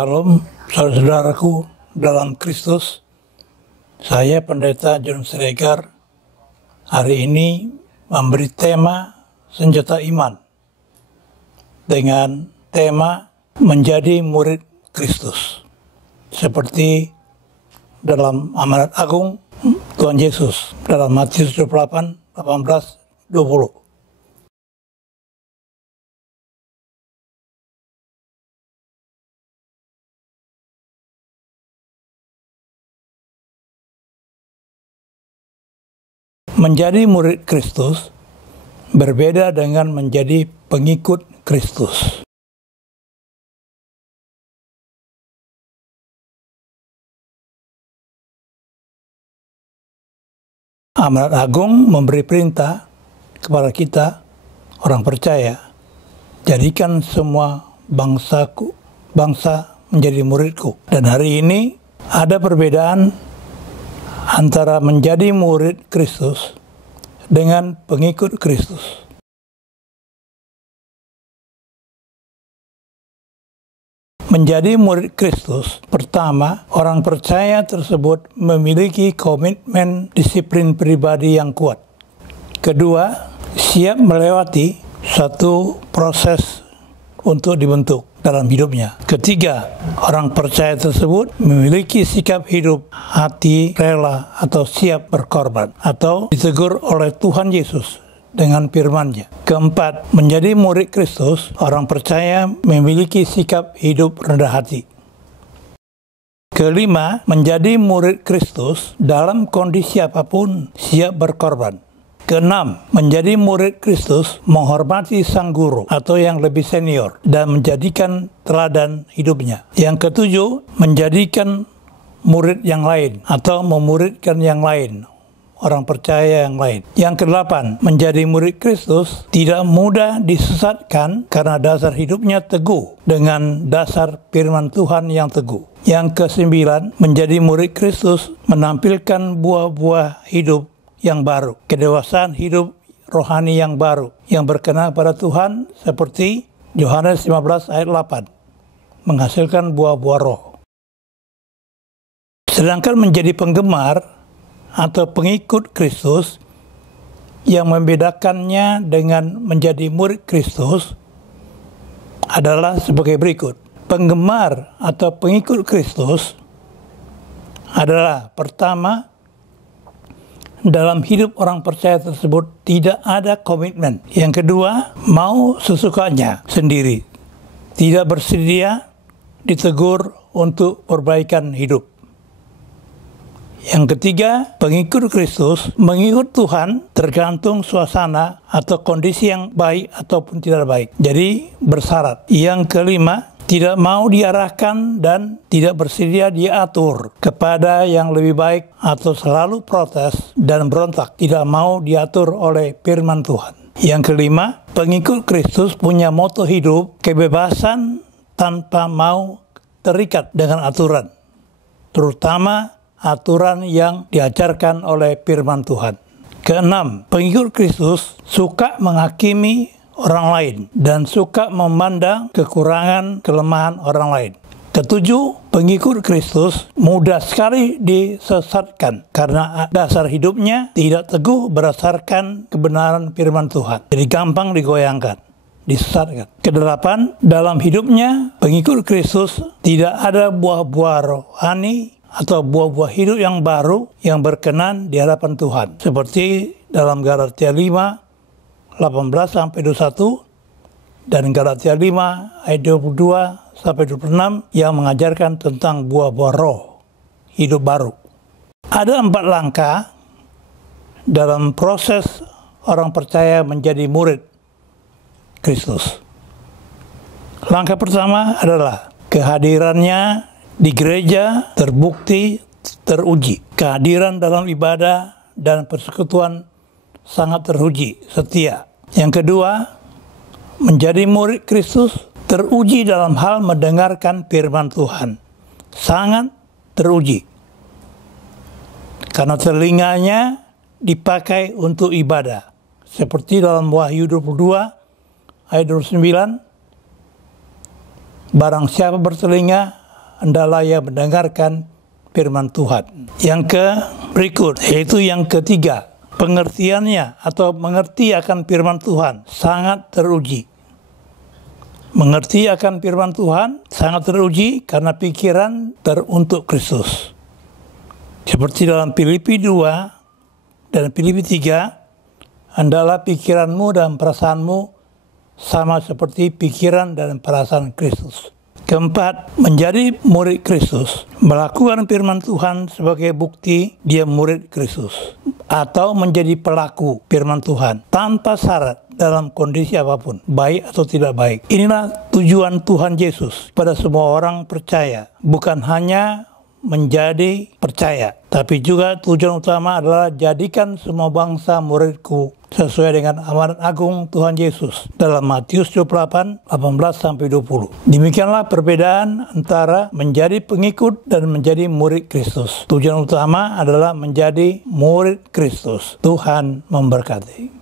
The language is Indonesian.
Salam saudara-saudaraku dalam Kristus. Saya Pendeta John Siregar hari ini memberi tema senjata iman dengan tema menjadi murid Kristus. Seperti dalam amanat agung Tuhan Yesus dalam Matius 28, 18, 20. Menjadi murid Kristus berbeda dengan menjadi pengikut Kristus. Amanat Agung memberi perintah kepada kita, orang percaya, jadikan semua bangsa menjadi muridku. Dan hari ini ada perbedaan antara menjadi murid Kristus dengan pengikut Kristus. Menjadi murid Kristus, pertama, orang percaya tersebut memiliki komitmen disiplin pribadi yang kuat. Kedua, siap melewati suatu proses untuk dibentuk dalam hidupnya. Ketiga, orang percaya tersebut memiliki sikap hidup hati rela atau siap berkorban atau ditegur oleh Tuhan Yesus dengan firman-Nya. Keempat, menjadi murid Kristus, orang percaya memiliki sikap hidup rendah hati. Kelima, menjadi murid Kristus dalam kondisi apapun siap berkorban. Keenam, menjadi murid Kristus menghormati sang guru atau yang lebih senior dan menjadikan teladan hidupnya. Yang ketujuh, menjadikan murid yang lain atau memuridkan yang lain, orang percaya yang lain. Yang kedelapan, menjadi murid Kristus tidak mudah disesatkan karena dasar hidupnya teguh dengan dasar firman Tuhan yang teguh. Yang kesembilan, menjadi murid Kristus menampilkan buah-buah hidup yang baru, kedewasaan hidup rohani yang baru, yang berkenan pada Tuhan seperti Yohanes 15 ayat 8, menghasilkan buah-buah roh. Sedangkan menjadi penggemar atau pengikut Kristus, yang membedakannya dengan menjadi murid Kristus adalah sebagai berikut. Penggemar atau pengikut Kristus adalah pertama, dalam hidup orang percaya tersebut tidak ada komitmen. Yang kedua, mau sesukanya sendiri, tidak bersedia ditegur untuk perbaikan hidup. Yang ketiga, pengikut Kristus mengikut Tuhan tergantung suasana atau kondisi yang baik ataupun tidak baik. Jadi bersyarat. Yang kelima, tidak mau diarahkan dan tidak bersedia diatur kepada yang lebih baik atau selalu protes dan berontak, tidak mau diatur oleh firman Tuhan. Yang kelima, pengikut Kristus punya moto hidup kebebasan tanpa mau terikat dengan aturan, terutama aturan yang diajarkan oleh firman Tuhan. Keenam, pengikut Kristus suka menghakimi orang lain dan suka memandang kekurangan kelemahan orang lain. Ketujuh, pengikut Kristus mudah sekali disesatkan karena dasar hidupnya tidak teguh berdasarkan kebenaran firman Tuhan. Jadi gampang digoyangkan, disesatkan. Kedelapan, dalam hidupnya pengikut Kristus tidak ada buah-buah rohani atau buah-buah hidup yang baru yang berkenan di hadapan Tuhan. Seperti dalam Galatia 5 18-21 dan Galatia 5 ayat 22-26 yang mengajarkan tentang buah-buah roh hidup baru. Ada 4 langkah dalam proses orang percaya menjadi murid Kristus. Langkah pertama adalah kehadirannya di gereja terbukti teruji. Kehadiran dalam ibadah dan persekutuan sangat teruji, setia. Yang kedua, menjadi murid Kristus teruji dalam hal mendengarkan firman Tuhan. Sangat teruji. Karena telinganya dipakai untuk ibadah. Seperti dalam Wahyu 22 ayat 29, barang siapa bertelinga, hendaklah ia mendengarkan firman Tuhan. Yang berikut, yaitu yang ketiga, pengertiannya atau mengerti akan firman Tuhan sangat teruji. Mengerti akan firman Tuhan sangat teruji karena pikiran teruntuk Kristus. Seperti dalam Filipi 2 dan Filipi 3, hendaklah pikiranmu dan perasaanmu sama seperti pikiran dan perasaan Kristus. Keempat, menjadi murid Kristus. Melakukan firman Tuhan sebagai bukti dia murid Kristus. Atau menjadi pelaku firman Tuhan tanpa syarat dalam kondisi apapun, baik atau tidak baik. Inilah tujuan Tuhan Yesus pada semua orang percaya. Bukan hanya menjadi percaya, tapi juga tujuan utama adalah jadikan semua bangsa muridku sesuai dengan amanat agung Tuhan Yesus dalam Matius 28, 18-20. Demikianlah perbedaan antara menjadi pengikut dan menjadi murid Kristus. Tujuan utama adalah menjadi murid Kristus. Tuhan memberkati.